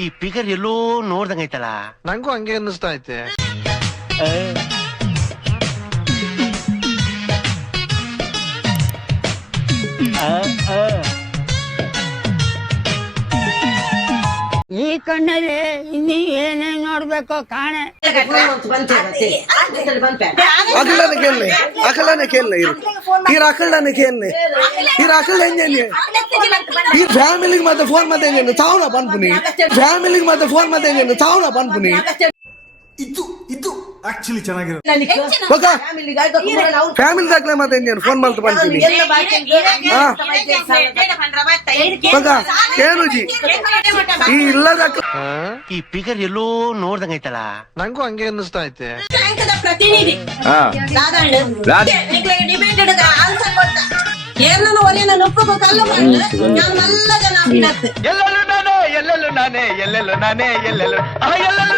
ಈ ಫಿಗರ್ ಎಲ್ಲೋ ನೋಡ್ದಂಗೈತಲ್ಲ? ನಂಗೂ ಹಂಗೆ ಅನ್ನಿಸ್ತಾ ಐತೆ. ಈ ಕಣ್ಣಲ್ಲಿ ಇನ್ನಿ ಏನೇನ್ ನೋಡ್ಬೇಕು ಕಾಣೆ ಅಕಲ್ಲಾನ ಕೇಳಲಿ ಅಕಲ್ಲಾನ ಕೇಳಲಿ ಇವ್ರ ಅಕಲ್ಲಾನ ಕೇಳಲಿ ಇವ್ರ ಅಕಲ್ ಹೆಂಗೇನಿ ಈ ಫ್ಯಾಮಿಲಿಗೆ ಮತ್ತೆ ಫೋನ್ ಮತ್ತೆ ಹೆಂಗೇನು ತಾವನ ಬಂದ್ಪುನಿ ಫ್ಯಾಮಿಲಿಗೆ ಮತ್ತೆ ಫೋನ್ ಮತ್ತೆ ಹೆಂಗೇನು ತಾವನ ಬಂದ್ಪುನಿ ಇದು ಆಕ್ಚುಲಿ ಮತ್ತೆ ಫೋನ್ ಮಾಡ್ತಾ ಬಂದಿದ್ದೀನಿ ಈ ಎಲ್ಲೋ ನೋಡ್ದಂಗ ಐತಲ್ಲ ನಂಗೂ ಹಂಗೆ ಅನ್ನಿಸ್ತಾ ಐತೆ ಪ್ರತಿನಿಧಿ ನಾನೇ ಎಲ್ಲೆಲ್ಲೂ ನಾನೇ ಎಲ್ಲೆಲ್ಲೂ ಎಲ್ಲೆಲ್ಲೂ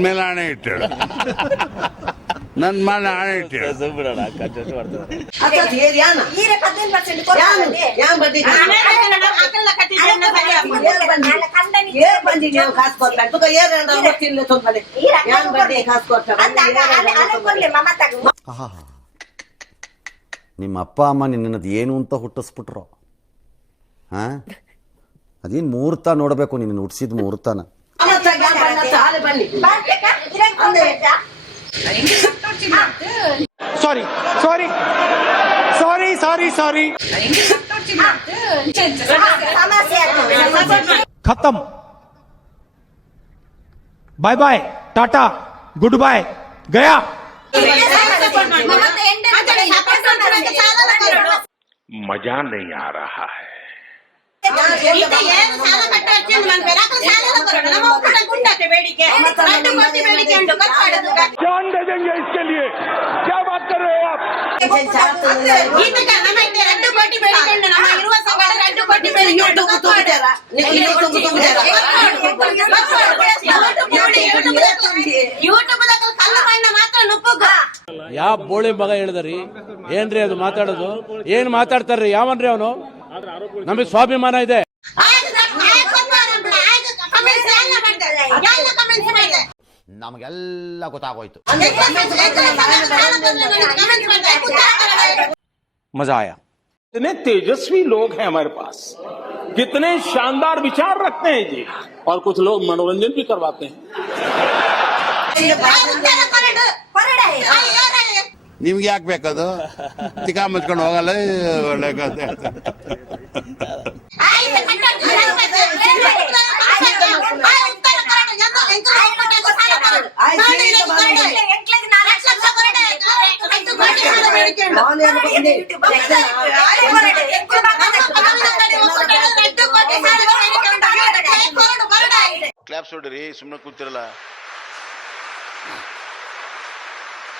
ಮೇಲೆ ಹಣೆ ಇಟ್ಟೇಳು ನನ್ ಮೇಲೆ ಹಣೆ ಇಟ್ಟೇಳು ನಿಮ್ಮ ಅಪ್ಪ ಅಮ್ಮ ನಿನ್ನದು ಏನು ಅಂತ ಹುಟ್ಟಿಸ್ಬಿಟ್ರು? ಹಾ? ಅದೇನು ಮುಹೂರ್ತ ನೋಡಬೇಕು ನಿನ್ನ ಹುಟ್ಟಿಸಿದ ಮುಹೂರ್ತನ ಸಾರಿ ಸಾರಿ ಸಾರಿ ಸಾರಿ ಸಾರಿ खत्म bye bye tata good bye गया ಮಜಾ ನೈ ಆ ರಹಾ ಹೈ जान दे देंगे इसके लिए क्या बात कर रहे हो आप ಈತಕ ನಮ್ಮ ಐತೆ ರದ್ದು ಕೊಟ್ಟು ಬೇಡಿಕೆ ಉಂಟು ನಮ್ಮ ಇರುವ ಸಂಬಳ ರದ್ದು ಕೊಟ್ಟು ಬೇಡಿಕೆ ಉಂಟು ಯೂಟ್ಯೂಬ್ ಕಲ್ಲ ಮಣ್ಣ ಮಾತ್ರ ನುಪ್ಪುಗ ಯಾವ ಬೋಳಿ ಮಗ ಹೇಳಿದ್ರಿ ಏನ್ರಿ ಅದು ಮಾತಾಡೋದು ಏನ್ ಮಾತಾಡ್ತಾರ್ರಿ ಯಾವನ್ರಿ ಅವನು ನಮಗೆ ಸ್ವಾಭಿಮಾನ ಇದೆ ನಮಗೆಲ್ಲ ಗೊತ್ತಾಗೋಯ್ತು ಮಜಾ ಆಯಾ कितने तेजस्वी लोग हैं हमारे पास कितने शानदार विचार रखते हैं जी और कुछ लोग मनोरंजन भी करवाते हैं ನಿಮ್ಗೆ ಯಾಕೆ ಬೇಕದು? ತಿಕಾ ಮುಚ್ಕೊಂಡು ಹೋಗಲ್ಲ ಒಳ್ಳೆ ಕಥೆ. ಕ್ಲಾಪ್ಸ್ ಹೊಡ್ರಿ ಸುಮ್ಮನೆ ಕೂತಿರಲ್ಲ.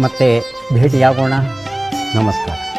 ಮತ್ತೆ ಭೇಟಿಯಾಗೋಣ. ನಮಸ್ಕಾರ.